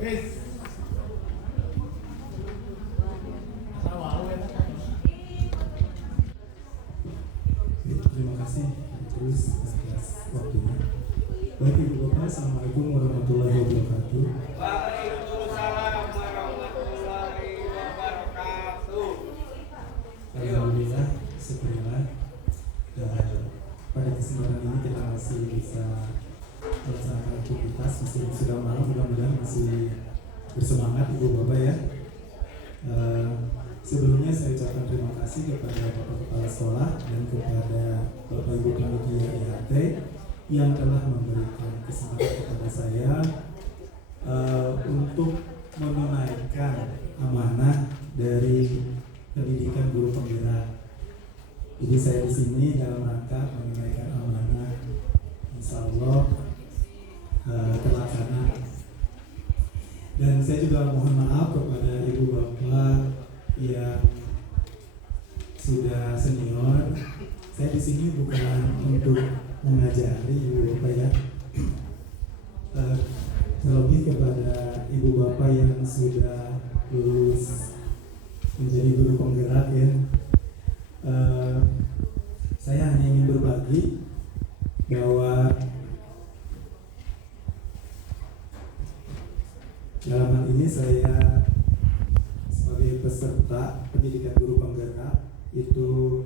Terima kasih terus atas waktunya. Baik Ibu Bapak, Assalamualaikum warahmatullahi wabarakatuh. Waalaikumsalam warahmatullahi wabarakatuh. Alhamdulillah, syukurlah. Pada kesempatan ini kita masih bisa melaksanakan aktivitas meski sudah malam, mudah-mudahan masih bersemangat Ibu Bapak ya. Sebelumnya saya ucapkan terima kasih kepada Bapak Kepala Sekolah dan kepada Bapak Ibu Panitia IHT yang telah memberikan kesempatan kepada saya untuk menunaikan amanah dari pendidikan guru penggerak. Jadi saya di sini dalam rangka menunaikan amanah, insya Allah terlaksana. Dan saya juga mohon maaf kepada Ibu Bapak yang sudah senior. Saya di sini bukan untuk mengajari Ibu Bapak ya. Terlebih kepada Ibu Bapak yang sudah lulus menjadi guru penggerak ya. Saya hanya ingin berbagi bahwa dalam hal ini saya sebagai peserta pendidikan guru penggerak itu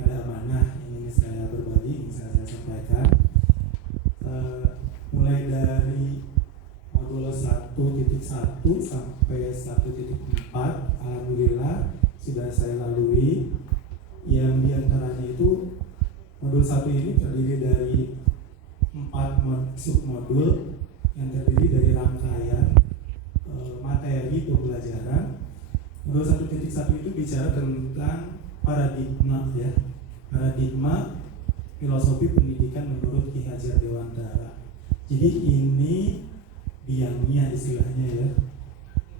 ada amanah yang ingin saya berbagi, ingin saya sampaikan. Mulai dari modul 1.1 sampai 1.4 alhamdulillah sudah saya lalui. Yang diantaranya itu modul 1 ini terdiri dari 4 submodul yang terdiri dari rangkaian materi pembelajaran. Modul 1.1 itu bicara tentang paradigma ya, paradigma filosofi pendidikan menurut Ki Hajar Dewantara. Jadi ini biangnya istilahnya ya,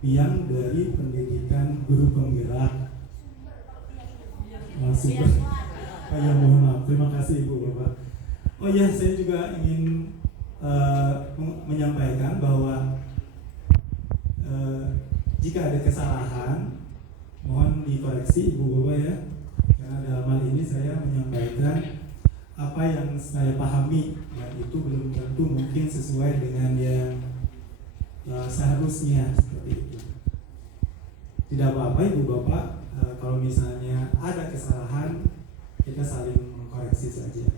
biang dari pendidikan guru penggerak. Langsung ya, mohon maaf, terima kasih Ibu Bapak. Oh ya, saya juga ingin menyampaikan bahwa jika ada kesalahan mohon dikoreksi Ibu Bapak ya, karena dalam hal ini saya menyampaikan apa yang saya pahami dan itu belum tentu mungkin sesuai dengan yang seharusnya seperti itu. Tidak apa-apa Ibu Bapak, kalau misalnya ada kesalahan kita saling mengkoreksi saja.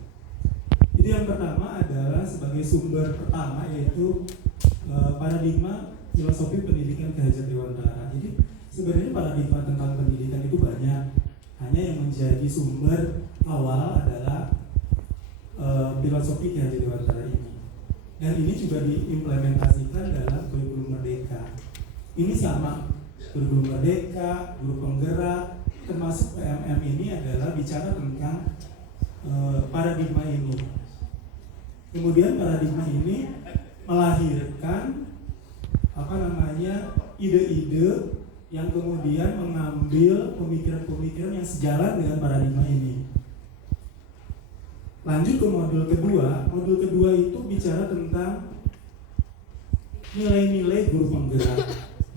Jadi yang pertama adalah sebagai sumber pertama yaitu paradigma filosofi pendidikan Ki Hajar Dewantara. Jadi sebenarnya paradigma tentang pendidikan itu banyak. Hanya yang menjadi sumber awal adalah filosofi Ki Hajar Dewantara ini. Dan ini juga diimplementasikan dalam kurikulum Merdeka. Ini sama, kurikulum Merdeka, guru penggerak, termasuk PMM ini adalah bicara tentang paradigma ini. Kemudian paradigma ini melahirkan ide-ide yang kemudian mengambil pemikiran-pemikiran yang sejalan dengan paradigma ini. Lanjut ke modul kedua. Modul kedua itu bicara tentang nilai-nilai guru penggerak.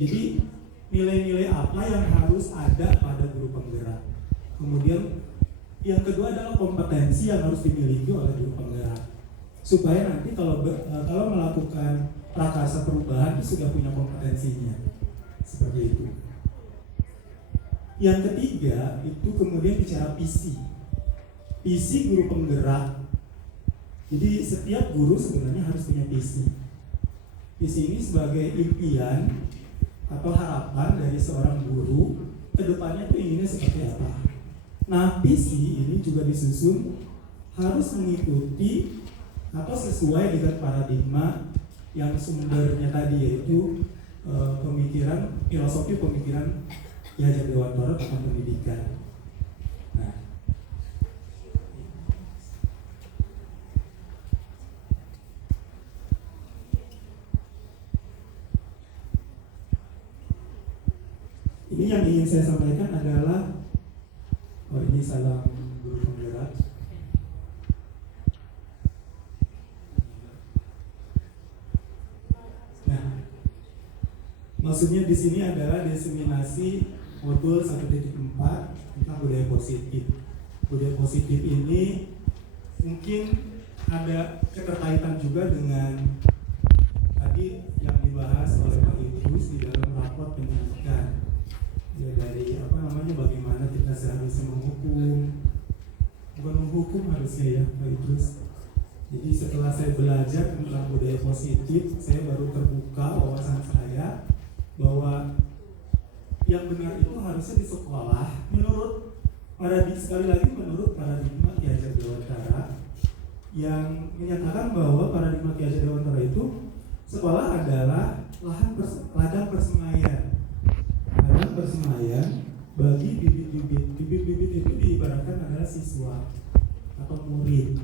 Jadi nilai-nilai apa yang harus ada pada guru penggerak. Kemudian yang kedua adalah kompetensi yang harus dimiliki oleh guru penggerak, supaya nanti kalau melakukan prakarsa perubahan itu sudah punya kompetensinya. Seperti itu. Yang ketiga itu kemudian bicara visi guru penggerak. Jadi setiap guru sebenarnya harus punya visi. Visi ini sebagai impian atau harapan dari seorang guru kedepannya itu inginnya seperti apa. Nah, visi ini juga disusun harus mengikuti atau sesuai dengan paradigma yang sumbernya tadi, yaitu pemikiran filosofi pemikiran Ki Hajar Dewantara tentang pendidikan. Nah, ini yang ingin saya sampaikan adalah ini salam guru penggerak. Nah, Maksudnya di sini adalah diseminasi modul 1.4 tentang budaya positif. Budaya positif ini mungkin ada keterkaitan juga dengan tadi yang dibahas oleh Pak Idrus di dalam rapor pendidikan. Ya, dari bagaimana kita seharusnya bukan menghukum harusnya ya Pak Idrus. Jadi setelah saya belajar tentang budaya positif, saya baru terbuka wawasan saya bahwa yang benar itu harusnya di sekolah menurut paradigma Ki Hajar Dewantara yang menyatakan bahwa paradigma Ki Hajar Dewantara itu sekolah adalah ladang persemaian bagi bibit-bibit itu diibaratkan adalah siswa atau murid.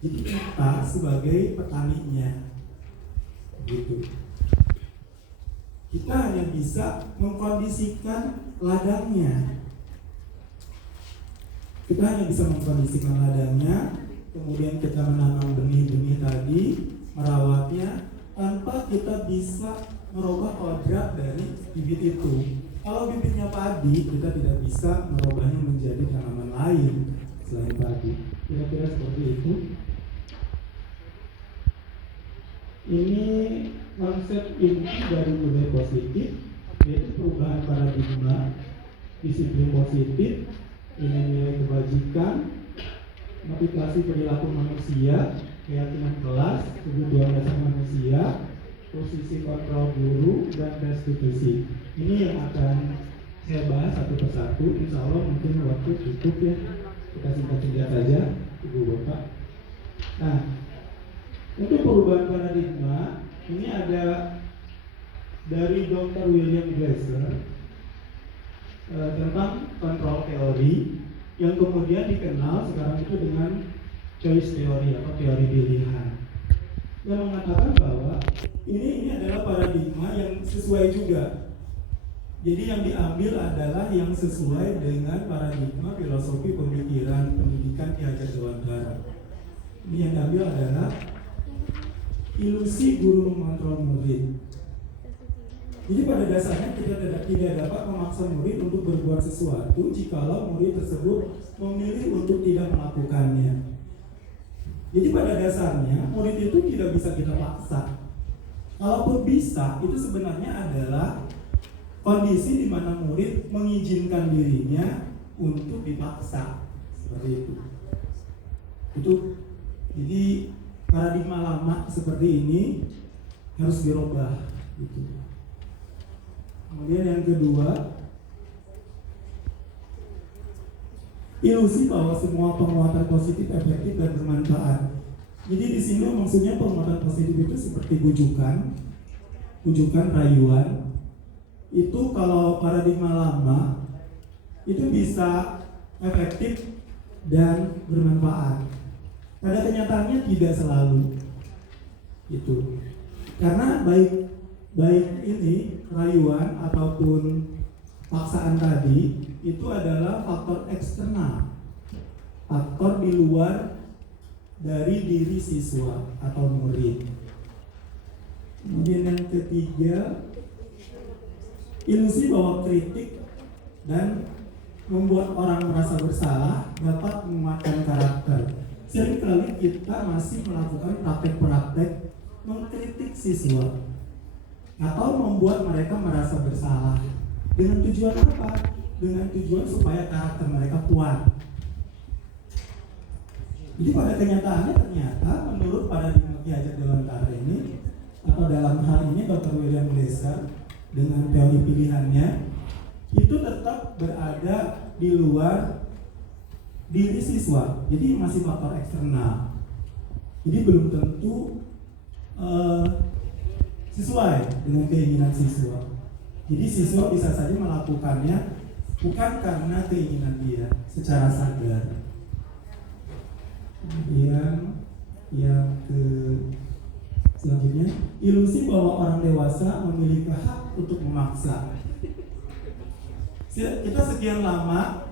Jadi kita sebagai petaninya gitu. Kita hanya bisa mengkondisikan ladangnya. Kemudian kita menanam benih-benih tadi, merawatnya, tanpa kita bisa merubah kodrat dari bibit itu. Kalau bibitnya padi, kita tidak bisa merubahnya menjadi tanaman lain selain padi. Kira-kira seperti itu. Ini konsep inti dari budaya positif, yaitu perubahan paradigma, disiplin positif, nilai-nilai kebajikan, motivasi perilaku manusia, keyakinan kelas, kebutuhan dasar manusia, posisi kontrol guru, dan restitusi. Ini yang akan saya bahas satu persatu. Insya Allah mungkin waktu cukup ya. Kita singkat-singkat saja, Ibu Bapak. Nah, untuk perubahan paradigma ini ada dari Dr. William Glasser tentang kontrol teori yang kemudian dikenal sekarang itu dengan choice theory atau teori pilihan, yang mengatakan bahwa ini adalah paradigma yang sesuai juga. Jadi yang diambil adalah yang sesuai dengan paradigma filosofi pemikiran pendidikan Ki Hajar Dewantara. Ini yang diambil adalah ilusi guru mengontrol murid. Jadi pada dasarnya kita tidak dapat memaksa murid untuk berbuat sesuatu jikalau murid tersebut memilih untuk tidak melakukannya. Jadi pada dasarnya murid itu tidak bisa kita paksa. Kalaupun bisa, itu sebenarnya adalah kondisi di mana murid mengizinkan dirinya untuk dipaksa, seperti itu. Jadi paradigma lama seperti ini harus dirubah gitu. Kemudian yang kedua, ilusi bahwa semua penguatan positif efektif dan bermanfaat. Jadi di sini maksudnya penguatan positif itu seperti bujukan, rayuan. Itu kalau paradigma lama itu bisa efektif dan bermanfaat. Pada kenyataannya tidak selalu itu, karena baik ini rayuan ataupun paksaan tadi itu adalah faktor eksternal, faktor di luar dari diri siswa atau murid. Kemudian yang ketiga, ilusi bahwa kritik dan membuat orang merasa bersalah dapat menguatkan karakter. Seringkali kita masih melakukan praktek-praktek mengkritik siswa atau membuat mereka merasa bersalah. Dengan tujuan apa? Dengan tujuan supaya karakter mereka kuat. Jadi pada kenyataannya ternyata menurut paradigma Ki Hajar Dewantara ini, atau dalam hal ini Dr. William Glasser dengan teori pilihannya, itu tetap berada di luar diri siswa. Jadi masih faktor eksternal. Jadi belum tentu sesuai dengan keinginan siswa. Jadi siswa bisa saja melakukannya bukan karena keinginan dia secara sadar. Kemudian yang selanjutnya, ilusi bahwa orang dewasa memiliki hak untuk memaksa. Kita sekian lama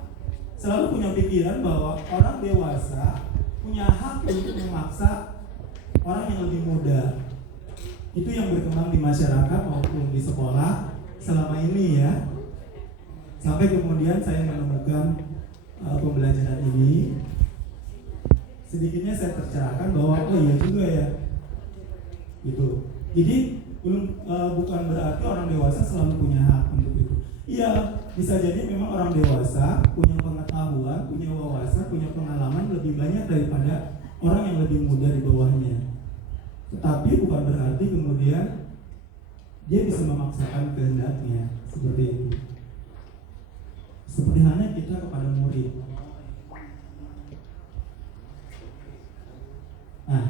selalu punya pikiran bahwa orang dewasa punya hak untuk memaksa orang yang lebih muda. Itu yang berkembang di masyarakat maupun di sekolah selama ini ya. Sampai kemudian saya menemukan pembelajaran ini. Sedikitnya saya tercerahkan bahwa oh iya juga ya. Gitu. Jadi bukan berarti orang dewasa selalu punya hak untuk itu. Iya, bisa jadi memang orang dewasa punya pengetahuan, punya wawasan, punya pengalaman lebih banyak daripada orang yang lebih muda di bawahnya. Tetapi bukan berarti kemudian dia bisa memaksakan kehendaknya seperti itu. Seperti halnya kita kepada murid. Nah,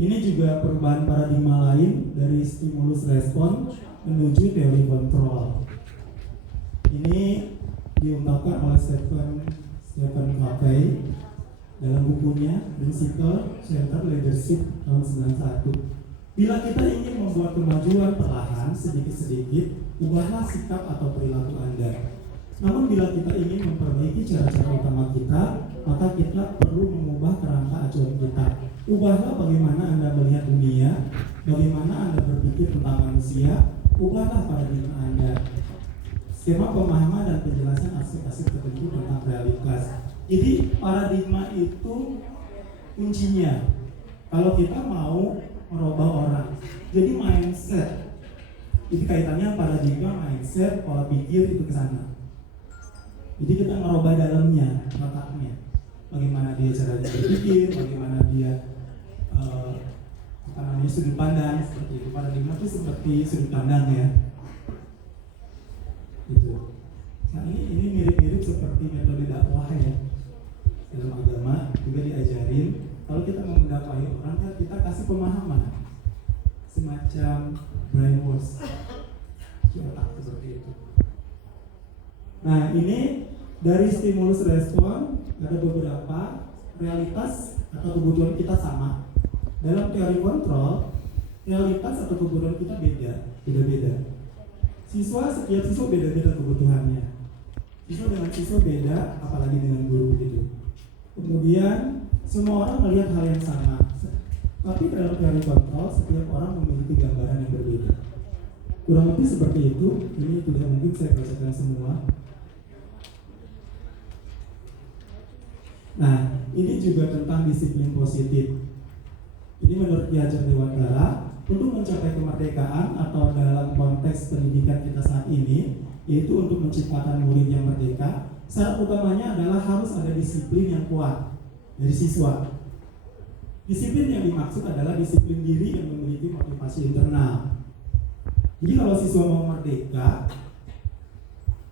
ini juga perubahan paradigma lain dari stimulus respon menuju teori kontrol. Ini diungkapkan oleh Stephen Covey dalam bukunya Principle Centered Leadership tahun 91. Bila kita ingin membuat kemajuan perlahan sedikit-sedikit, ubahlah sikap atau perilaku Anda. Namun bila kita ingin memperbaiki cara-cara utama kita, maka kita perlu mengubah kerangka acuan kita. Ubahlah bagaimana Anda melihat dunia, bagaimana Anda berpikir tentang manusia, ubahlah paradigma Anda. Skema pemahaman dan penjelasan aspek-aspek tertentu tentang realitas. Jadi paradigma itu kuncinya. Kalau kita mau merubah orang, jadi mindset. Jadi kaitannya paradigma, mindset, pola pikir itu ke sana. Jadi kita merubah dalamnya, letaknya. Bagaimana dia cara berpikir, bagaimana dia sudut pandang seperti itu. Paradigma itu seperti sudut pandang ya. Gitu. Nah ini mirip-mirip seperti metode dakwah ya. Dalam agama juga diajarin kalau kita mau mendakwahi orang kan kita kasih pemahaman semacam brainwash di otak seperti itu. Nah ini dari stimulus respon ada beberapa realitas atau kebutuhan kita sama. Dalam teori kontrol realitas atau kebutuhan kita beda-beda. Setiap siswa beda-beda kebutuhannya. Siswa dengan siswa beda, apalagi dengan guru gitu. Kemudian semua orang melihat hal yang sama, tapi dalam teori kontrol setiap orang memiliki gambaran yang berbeda. Kurang lebih seperti itu. Ini tidak mungkin saya bacakan semua. Nah, ini juga tentang disiplin positif. Ini menurut Ki Hajar Dewantara, untuk mencapai kemerdekaan atau dalam konteks pendidikan kita saat ini, yaitu untuk menciptakan murid yang merdeka, syarat utamanya adalah harus ada disiplin yang kuat dari siswa. Disiplin yang dimaksud adalah disiplin diri yang memiliki motivasi internal. Jadi kalau siswa mau merdeka,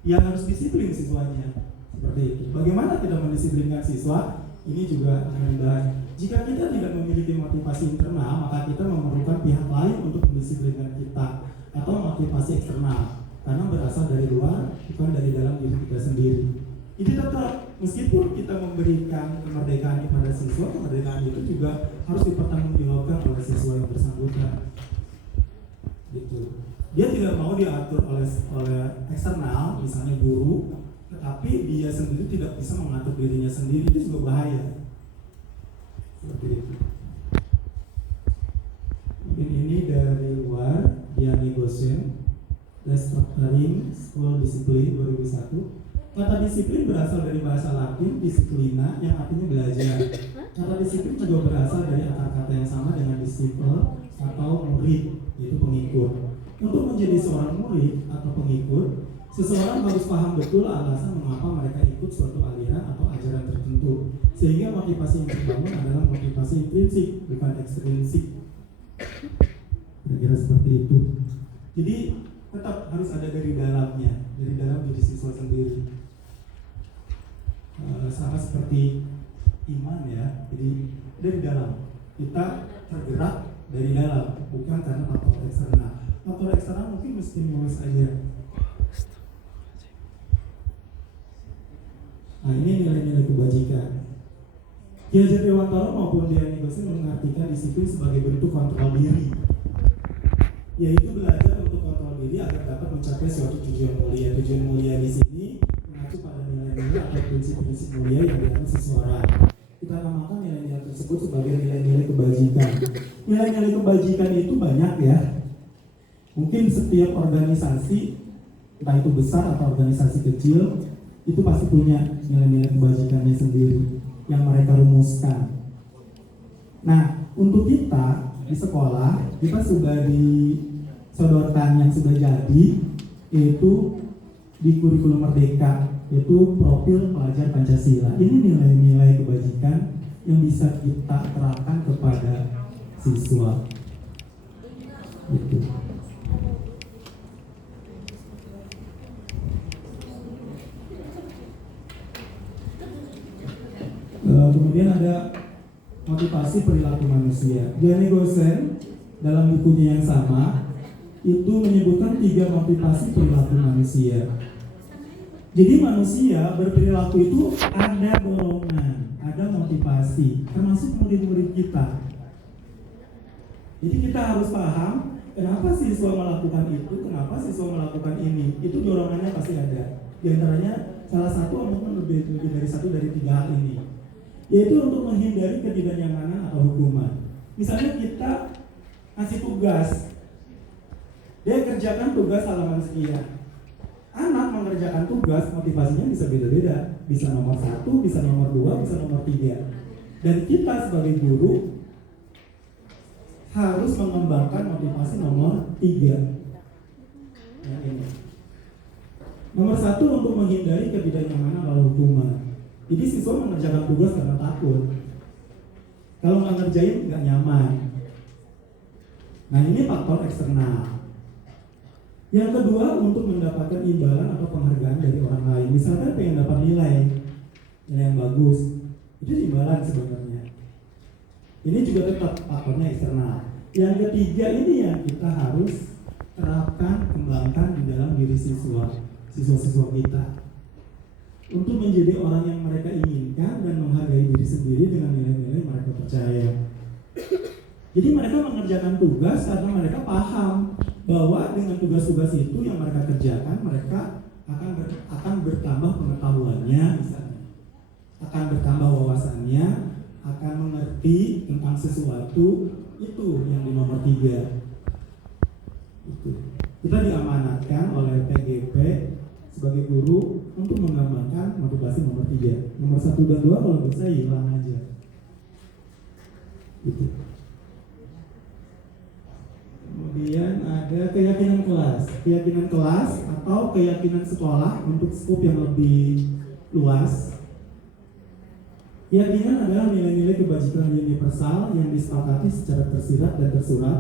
ya harus disiplin siswanya. Seperti itu. Bagaimana kita mendisiplinkan siswa? Ini juga akan dibahas. Jika kita tidak memiliki motivasi internal, maka kita memerlukan pihak lain untuk mendisiplinkan kita, atau motivasi eksternal, karena berasal dari luar, bukan dari dalam diri kita sendiri. Jadi tetap, meskipun kita memberikan kemerdekaan kepada siswa, kemerdekaan itu juga harus dipertanggungjawabkan oleh siswa yang bersangkutan. Gitu. Dia tidak mau diatur oleh eksternal, misalnya guru, tetapi dia sendiri tidak bisa mengatur dirinya sendiri, itu juga bahaya. Seperti itu. Mungkin ini dari luar, Diane Goshen, Restructuring School Discipline 2001. Kata disiplin berasal dari bahasa Latin disciplina yang artinya belajar. Kata disiplin juga berasal dari akar kata yang sama dengan disciple atau murid, yaitu pengikut. Untuk menjadi seorang murid atau pengikut, seseorang harus paham betul alasan mengapa mereka ikut suatu aliran atau ajaran tertentu, sehingga motivasi yang dibangun adalah motivasi intrinsik, bukan ekstrinsik. Kira-kira seperti itu. Jadi tetap harus ada dari dalamnya, dari dalam diri siswa sendiri. Sama seperti iman ya, jadi dari dalam kita tergerak dari dalam, bukan karena faktor eksternal. Faktor eksternal mungkin mesti mulus aja. Nah ini nilai-nilai kebajikan. Ki Hajar Dewantara maupun Diane Goshen mengartikan disiplin sebagai bentuk kontrol diri, yaitu belajar untuk kontrol diri agar dapat mencapai suatu tujuan mulia. Tujuan mulia di sini mengacu pada nilai-nilai atau prinsip-prinsip mulia yang dianut seseorang. Kita namakan nilai-nilai tersebut sebagai nilai-nilai kebajikan. Nilai-nilai kebajikan itu banyak ya. Mungkin setiap organisasi, entah itu besar atau organisasi kecil, itu pasti punya nilai-nilai kebajikannya sendiri yang mereka rumuskan. Nah, untuk kita di sekolah, kita sudah disodorkan yang sudah jadi, yaitu di kurikulum Merdeka, yaitu profil pelajar Pancasila. Ini nilai-nilai kebajikan yang bisa kita terapkan kepada siswa. Gitu. Kemudian ada motivasi perilaku manusia. Gianni Gosen dalam bukunya yang sama itu menyebutkan 3 motivasi perilaku manusia. Jadi manusia berperilaku itu ada dorongan, ada motivasi, termasuk murid-murid kita. Jadi kita harus paham kenapa siswa melakukan itu, kenapa siswa melakukan ini. Itu dorongannya pasti ada. Di antaranya salah satu ataupun lebih dari satu dari 3 hal ini, yaitu untuk menghindari ketidaknyamanan atau hukuman. Misalnya kita kasih tugas, dia kerjakan tugas halaman sekian. Anak mengerjakan tugas, motivasinya bisa beda-beda. Bisa nomor 1, bisa nomor 2, bisa nomor 3. Dan kita sebagai guru harus mengembangkan motivasi nomor 3. Yang ini. Nomor 1 untuk menghindari ketidaknyamanan atau hukuman. Jadi siswa mengerjakan tugas karena takut. Kalau nggak ngerjain nggak nyaman. Nah ini faktor eksternal. Yang kedua untuk mendapatkan imbalan atau penghargaan dari orang lain. Misalkan pengen dapat nilai yang bagus, itu imbalan sebenarnya. Ini juga tetap faktornya eksternal. Yang ketiga ini yang kita harus terapkan, kembangkan di dalam diri siswa-siswa kita. Untuk menjadi orang yang mereka inginkan dan menghargai diri sendiri dengan nilai-nilai mereka percaya. Jadi mereka mengerjakan tugas karena mereka paham bahwa dengan tugas-tugas itu yang mereka kerjakan, mereka akan bertambah pengetahuannya, misalnya, akan bertambah wawasannya, akan mengerti tentang sesuatu. Itu yang di nomor 3. Itu. Kita diamanatkan oleh PGP sebagai guru untuk mengembangkan motivasi nomor 3. Nomor 1 dan 2 kalau bisa hilang aja. Gitu. Kemudian ada keyakinan kelas. Keyakinan kelas atau keyakinan sekolah untuk skup yang lebih luas. Keyakinan adalah nilai-nilai kebajikan universal yang disepakati secara tersirat dan tersurat,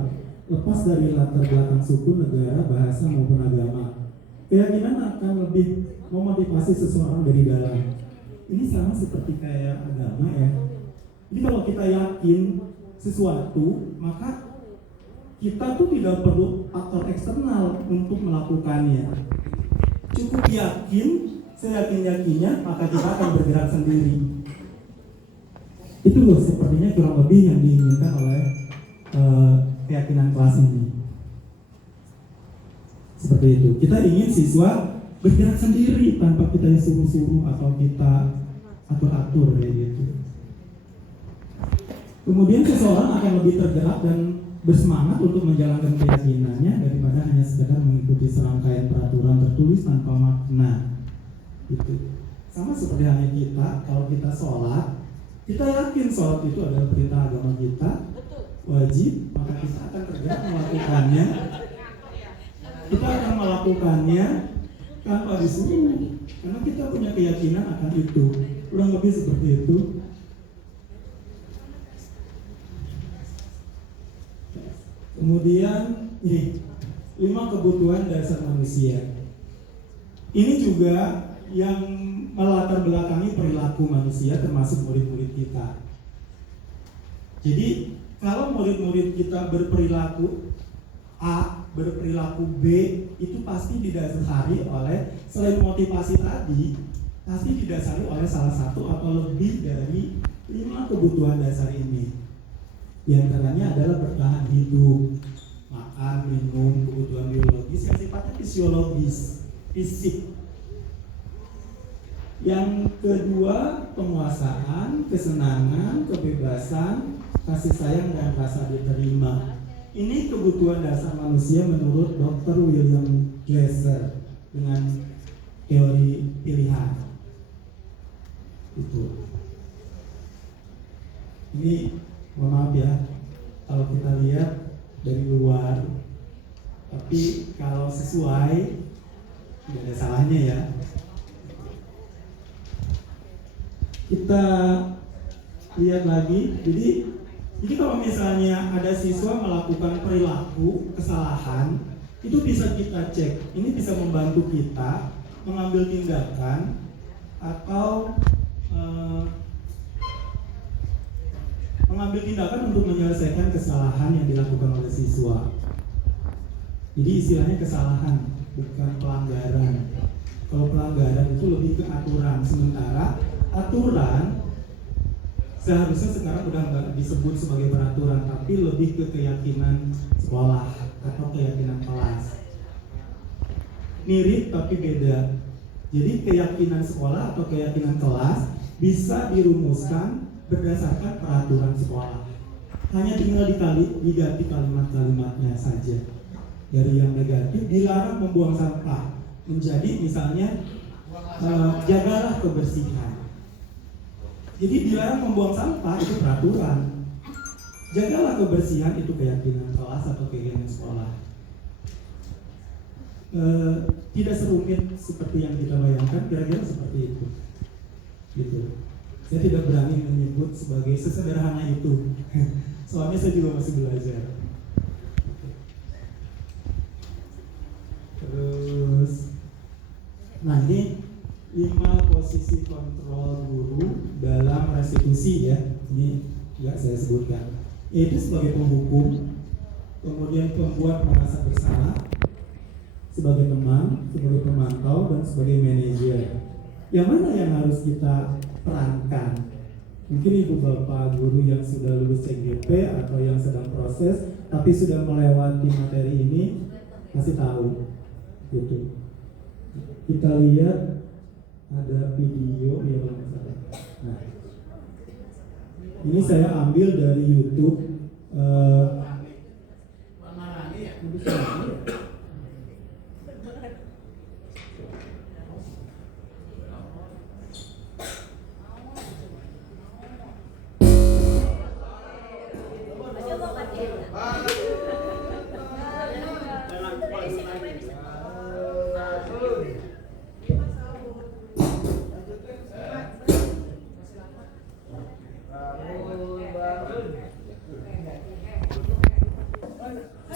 lepas dari latar belakang suku, negara, bahasa maupun agama. Keyakinan akan lebih memotivasi seseorang dari dalam. Ini sama seperti kayak agama ya. Jadi kalau kita yakin sesuatu, maka kita tuh tidak perlu faktor eksternal untuk melakukannya. Cukup yakin, seyakin-yakinnya, maka kita akan bergerak sendiri. Itu loh sepertinya kurang lebih yang diinginkan oleh keyakinan kelas ini. Seperti itu. Kita ingin siswa bergerak sendiri tanpa kita suruh-suruh atau kita atur-atur kayak gitu. Kemudian seseorang akan lebih tergerak dan bersemangat untuk menjalankan keyakinannya daripada hanya sekedar mengikuti serangkaian peraturan tertulis tanpa makna. Gitu. Sama seperti halnya kita, kalau kita sholat, kita yakin sholat itu adalah perintah agama kita, wajib, maka kita akan tergerak melakukannya. Kita akan melakukannya tanpa disuruh, karena kita punya keyakinan akan itu. Kurang lebih seperti itu. Kemudian ini 5 kebutuhan dasar manusia. Ini juga yang melatar belakangi perilaku manusia termasuk murid-murid kita. Jadi kalau murid-murid kita berperilaku A, berperilaku B, itu pasti didasari oleh, selain motivasi tadi, pasti didasari oleh salah satu atau lebih dari 5 kebutuhan dasar ini. Di antaranya adalah bertahan hidup, makan, minum, kebutuhan biologis yang sifatnya fisiologis, fisik. Yang kedua, penguasaan, kesenangan, kebebasan, kasih sayang dan rasa diterima. Ini kebutuhan dasar manusia menurut Dr. William Glasser dengan teori pilihan. Itu. Ini mohon maaf ya, kalau kita lihat dari luar, tapi kalau sesuai tidak ada salahnya ya. Kita lihat lagi, jadi kalau misalnya ada siswa melakukan perilaku kesalahan, itu bisa kita cek. Ini bisa membantu kita mengambil tindakan atau mengambil tindakan untuk menyelesaikan kesalahan yang dilakukan oleh siswa. Jadi istilahnya kesalahan, bukan pelanggaran. Kalau pelanggaran itu lebih ke aturan, sementara aturan seharusnya sekarang udah nggak disebut sebagai peraturan, tapi lebih ke keyakinan sekolah atau keyakinan kelas. Mirip tapi beda. Jadi keyakinan sekolah atau keyakinan kelas bisa dirumuskan berdasarkan peraturan sekolah. Hanya tinggal diganti kalimat-kalimatnya saja. Dari yang negatif, dilarang membuang sampah, menjadi misalnya jagalah kebersihan. Jadi dilarang membuang sampah itu peraturan. Jagalah kebersihan itu keyakinan kelas atau keyakinan sekolah. Tidak serumit seperti yang kita bayangkan, kira-kira seperti itu. Gitu. Saya tidak berani menyebut sebagai sesederhana itu. Soalnya saya juga masih belajar. Terus, nah ini 5 posisi kontrol guru dalam restitusi ya. Ini nggak saya sebutkan. Yaitu sebagai penghukum, kemudian pembuat merasa bersalah, sebagai teman, sebagai pemantau, dan sebagai manajer. Yang mana yang harus kita perankan? Mungkin ibu bapak guru yang sudah lulus CGP atau yang sedang proses tapi sudah melewati materi ini masih tahu gitu. Kita lihat ada video ya kalau nggak salah. Nah, ini saya ambil dari YouTube.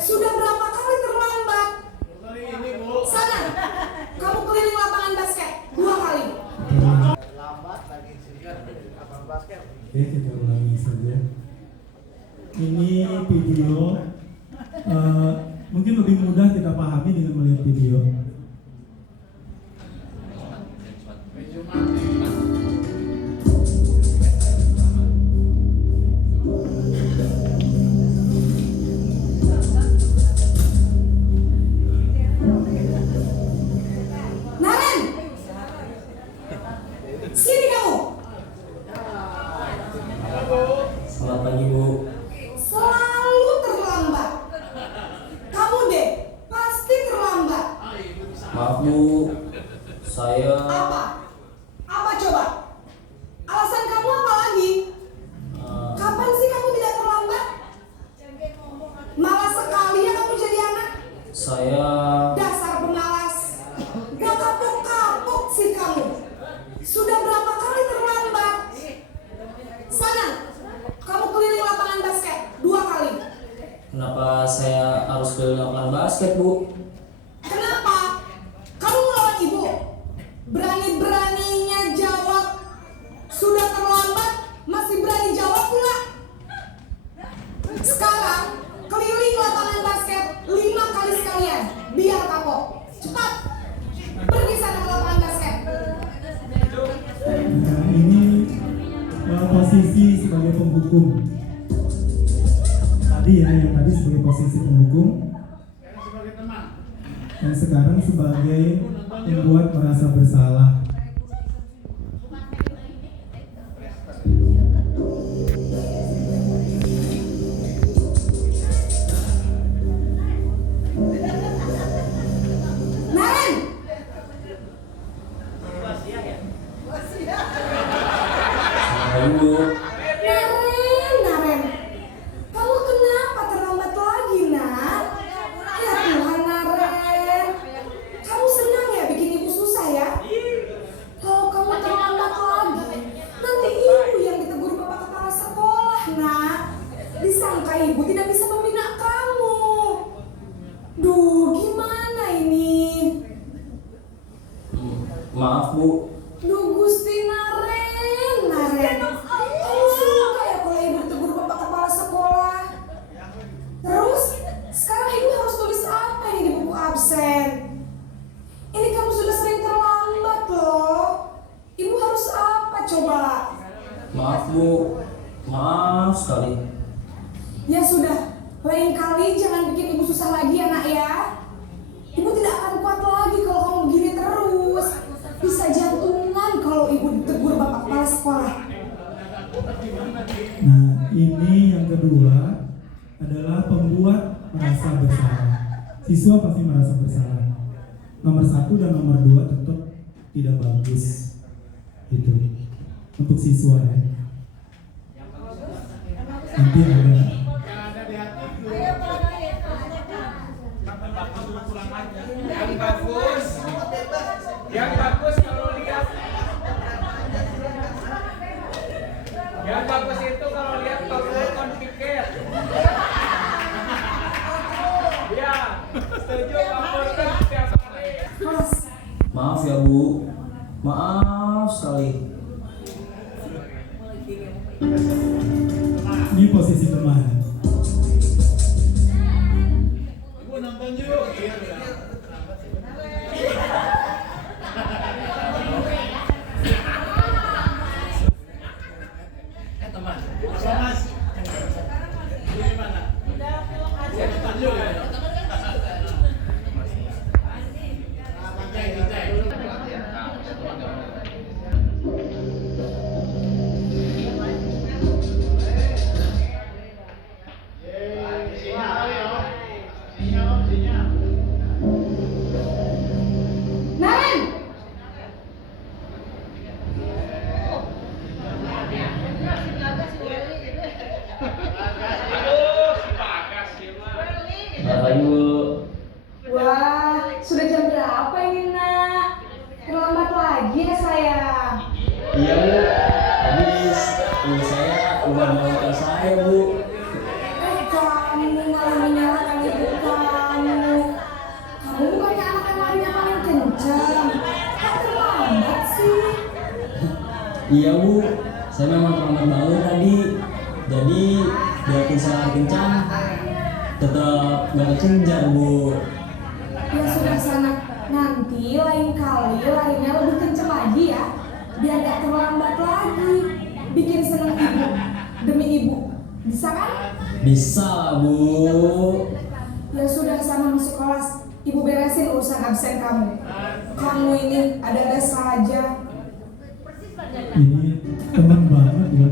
Sudah berapa kali terlambat? Sana, kamu keliling lapangan basket 2 kali. Lambat lagi singkat lapangan basket. Oke, kita ulangi saja. Ini video mungkin lebih mudah kita pahami dengan melihat video. Naren, sini kamu. Selamat pagi Bu. Selalu terlambat. Kamu deh, pasti terlambat. Maaf Bu, saya Apa? Apa coba? Alasan kamu apa lagi? Kapan sih kamu tidak terlambat? Malas sekali ya kamu jadi anak. saya Dasar pemalas. Gak kapok-kapok sih kamu. Sudah berapa kali terlambat? Sana, kamu keliling lapangan basket 2 kali. kenapa saya harus ke lapangan basket Bu? Kenapa? Kamu melawan ibu? Berani-beraninya jawab. Sudah terlambat, masih berani jawab pula. Sekarang, keliling lapangan basket 5 kali sekalian. Biar kapok. Cepat. Pergi sana ke lapangan basket. Nah, ini posisi sebagai penghukum. Tadi ya, yang tadi sebagai posisi penghukum. Dan sekarang sebagai membuat merasa bersalah. Maaf Bu. Duh Gusti Naren. Kamu suka ya kalau ibu tegur bapak kepala sekolah? Terus, sekarang ibu harus tulis apa ini di buku absen? Ini kamu sudah sering terlambat loh. Ibu harus apa coba? Maaf Bu. Maaf sekali. Ya sudah, lain kali jangan bikin ibu susah lagi ya nak ya. Ibu tidak akan kuat lagi kalau kamu begini terus. Bisa jantungan kalau ibu ditegur bapak kepala sekolah. Nah, ini yang kedua adalah pembuat merasa bersalah. Siswa pasti merasa bersalah. Nomor 1 dan nomor 2 tetap tidak bagus. Gitu. Untuk siswa ya. Nanti ada yang bagus kalau lihat yang bagus itu kalau lihat perform tiket ya setuju laporkan setiap hari. Maaf ya Bu. Maaf sekali. ini posisi teman. Ibu nonton yuk. Mas, gimana? Saya nonton yuk ya. Naren! Bentar lagi Bu. Wah, sudah jam berapa ini nak? Terlambat lagi ya sayang. Iya Bu. Habis ibu saya udah melakukan saya Bu. Kamu malah menyalahkan ibu kamu. Kamu bukannya anak yang larinya paling kencang. Kok terlambat sih? Iya Bu. Saya memang terlambat bangun tadi. Jadi biarpun saya lari kencang, tetap gak kekejar Bu. Ya sudah sana. Nanti lain kali larinya lebih kencang lagi ya. Biar gak terlambat lagi. Bikin senang ibu. Demi ibu. Bisa kan? Bisa Bu. Ya sudah sana masuk kelas. Ibu beresin urusan absen kamu. Kamu ini ada saja. Ini teman banget ya.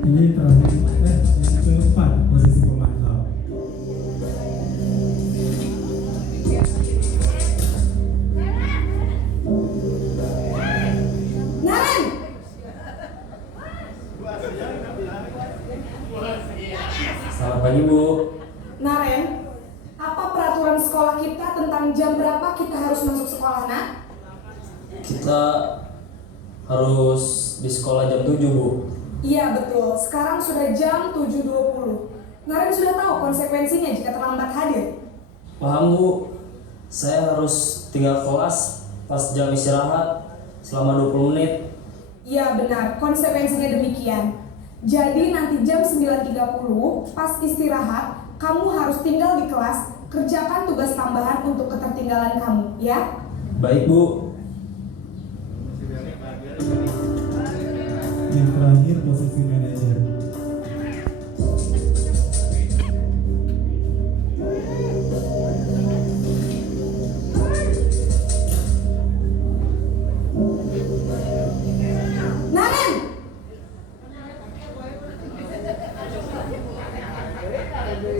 Ini terakhir yang keempat posisi pemantau. Naren! Selamat pagi Bu. Naren, apa peraturan sekolah kita tentang jam berapa kita harus masuk sekolah, nak? Kita harus di sekolah jam 7 Bu. Iya betul, sekarang sudah jam 7.20. Naren sudah tahu konsekuensinya jika terlambat hadir. Paham Bu. Saya harus tinggal kelas pas jam istirahat selama 20 menit. Iya benar, konsekuensinya demikian. Jadi nanti jam 9.30 pas istirahat, kamu harus tinggal di kelas, kerjakan tugas tambahan untuk ketertinggalan kamu, ya? Baik Bu. Yang terakhir posisi manajer. Naren!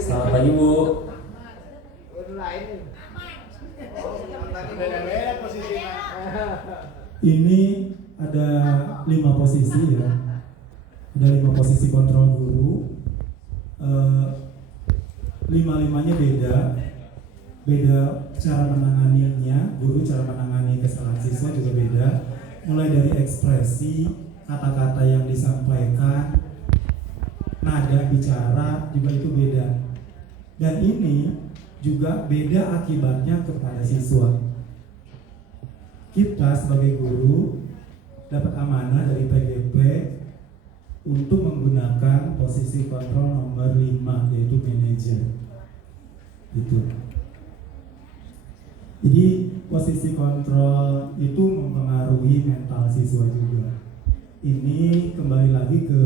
Selamat pagi Bu. Beda-beda posisinya. Ini ada 5 posisi ya. Ada 5 posisi kontrol guru. 5-5-nya beda. Beda cara menanganinya, guru cara menangani kesalahan siswa juga beda. Mulai dari ekspresi, kata-kata yang disampaikan, nada bicara juga itu beda. Dan ini juga beda akibatnya kepada siswa. kita sebagai guru dapat amanah dari PGP untuk menggunakan posisi kontrol nomor 5, yaitu manajer. Gitu. Jadi posisi kontrol itu mempengaruhi mental siswa juga. Ini kembali lagi ke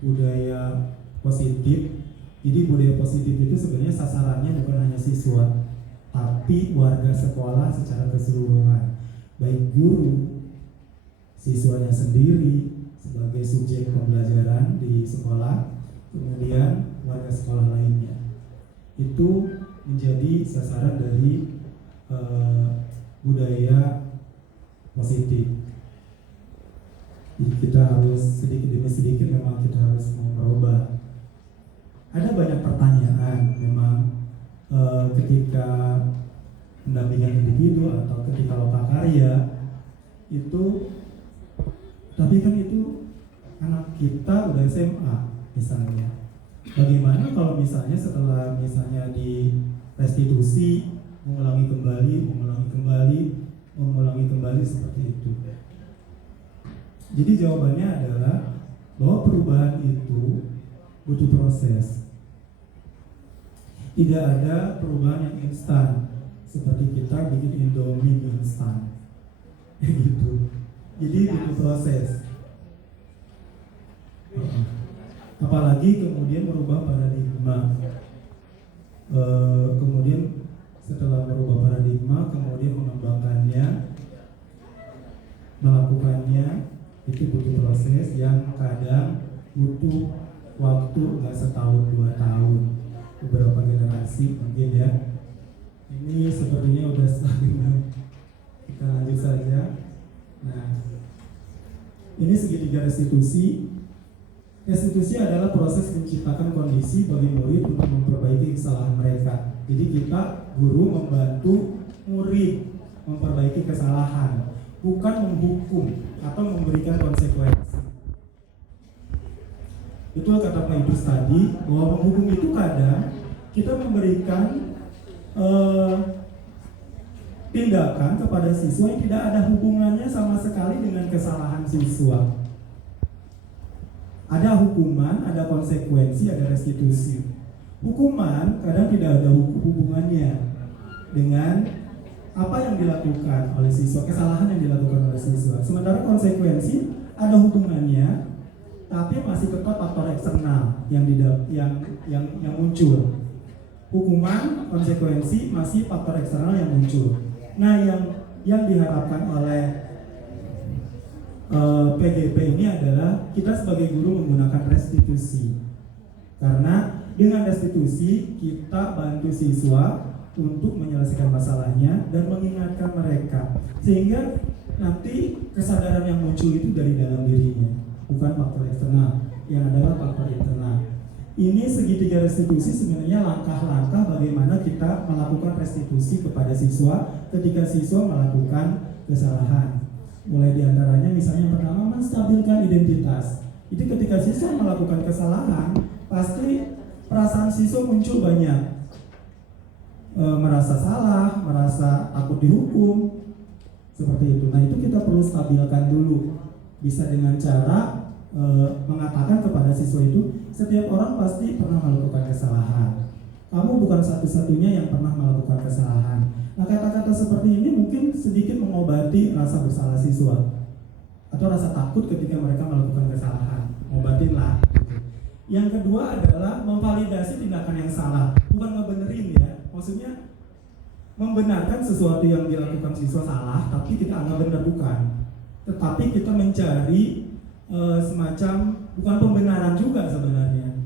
budaya positif. Jadi budaya positif itu sebenarnya sasarannya bukan hanya siswa, tapi warga sekolah secara keseluruhan, baik guru, siswanya sendiri sebagai subjek pembelajaran di sekolah, kemudian warga sekolah lainnya. Itu menjadi sasaran dari budaya positif. Jadi kita harus sedikit demi sedikit memang kita harus merubah. Ada banyak pertanyaan memang ketika pendampingan individu atau ketika lokakarya itu, tapi kan itu anak kita udah SMA misalnya. Bagaimana kalau misalnya setelah misalnya di restitusi mengulangi kembali seperti itu. Jadi jawabannya adalah bahwa perubahan itu butuh proses. Tidak ada perubahan yang instan seperti kita bikin Indomie instan. Gitu. Jadi butuh proses. Apalagi kemudian merubah paradigma. Kemudian setelah merubah paradigma, kemudian mengembangkannya, melakukannya, itu butuh proses yang kadang butuh waktu nggak setahun 2 tahun, beberapa generasi mungkin ya. Ini sepertinya udah setengah. Kita lanjut saja. Nah, ini segitiga restitusi. Restitusi adalah proses menciptakan kondisi bagi murid untuk memperbaiki kesalahan mereka. Jadi kita guru membantu murid memperbaiki kesalahan, bukan menghukum atau memberikan konsekuensi. Betul kata Pak Idrus tadi, bahwa menghukum itu kadang kita memberikan tindakan kepada siswa yang tidak ada hubungannya sama sekali dengan kesalahan siswa. Ada hukuman, ada konsekuensi, ada restitusi. Hukuman kadang tidak ada hubungannya dengan apa yang dilakukan oleh siswa, kesalahan yang dilakukan oleh siswa. Sementara konsekuensi ada hubungannya, tapi masih tetap faktor eksternal yang muncul. Hukuman, konsekuensi masih faktor eksternal yang muncul. Nah, yang diharapkan oleh PGP ini adalah kita sebagai guru menggunakan restitusi. Karena dengan restitusi kita bantu siswa untuk menyelesaikan masalahnya dan mengingatkan mereka, sehingga nanti kesadaran yang muncul itu dari dalam dirinya, bukan faktor eksternal, yang adalah faktor internal. Ini segitiga restitusi sebenarnya langkah-langkah bagaimana kita melakukan restitusi kepada siswa ketika siswa melakukan kesalahan. Mulai diantaranya misalnya yang pertama, menstabilkan identitas. Jadi ketika siswa melakukan kesalahan, pasti perasaan siswa muncul banyak. Merasa salah, merasa takut dihukum, seperti itu. Nah, itu kita perlu stabilkan dulu. Bisa dengan cara mengatakan kepada siswa itu, setiap orang pasti pernah melakukan kesalahan. Kamu bukan satu-satunya yang pernah melakukan kesalahan. Nah, kata-kata seperti ini mungkin sedikit mengobati rasa bersalah siswa atau rasa takut ketika mereka melakukan kesalahan. Obatinlah. Yang kedua adalah memvalidasi tindakan yang salah, bukan ngebenerin ya. Maksudnya membenarkan sesuatu yang dilakukan siswa salah, tapi kita anggap benar bukan. Tetapi kita mencari semacam bukan pembenaran juga sebenarnya,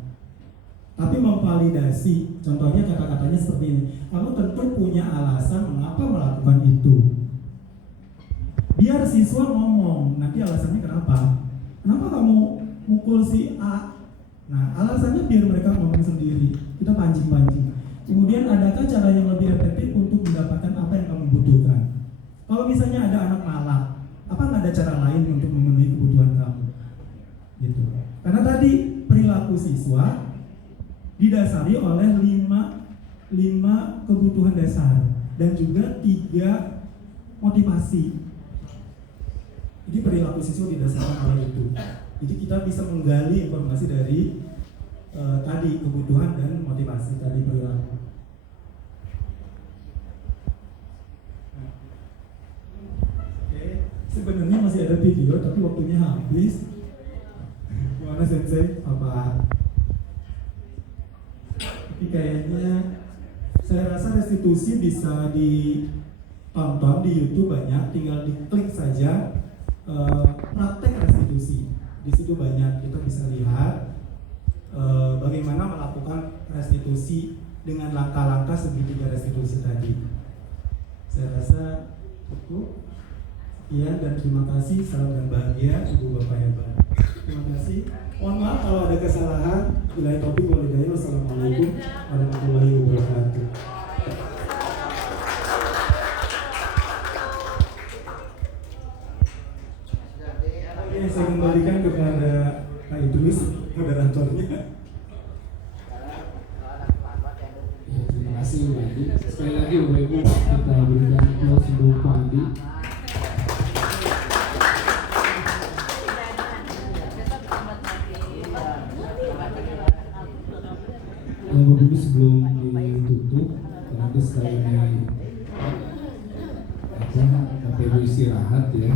tapi memvalidasi. Contohnya kata-katanya seperti ini, kamu tentu punya alasan mengapa melakukan itu. Biar siswa ngomong, nanti alasannya kenapa kamu mukul si A. Nah, alasannya biar mereka ngomong sendiri, kita pancing-pancing. Kemudian adakah cara yang lebih efektif untuk mendapatkan apa yang kamu butuhkan? Kalau misalnya ada anak malak, apa nggak ada cara lain untuk memenuhi kebutuhan kamu? Gitu. Karena tadi perilaku siswa didasari oleh 5 kebutuhan dasar dan juga 3 motivasi. Jadi perilaku siswa didasarkan oleh itu. Jadi kita bisa menggali informasi dari tadi kebutuhan dan motivasi tadi perilaku. Oke, sebenarnya masih ada video tapi waktunya habis. Gimana Sensei? Apa? Tapi kayaknya saya rasa restitusi bisa ditonton di YouTube banyak, tinggal diklik saja praktek restitusi. Di situ banyak kita bisa lihat bagaimana melakukan restitusi dengan langkah-langkah segitiga restitusi tadi. Saya rasa cukup. Sekian dan terima kasih. Salam dan bahagia, Ibu Bapak hebat. Terima kasih. Mohon maaf kalau ada kesalahan. Billahi taufiq wal hidayah. Wassalamualaikum warahmatullahi wabarakatuh. Oke, saya kembalikan kepada Pak Idrus, moderatornya. Ya, terima kasih Bu Andi. Sekali lagi Bapak Ibu kita berikan close untuk Pak Andi. Bapak Ibu sebelum ditutup, nanti sekali ini Bapak Ibu istirahat ya.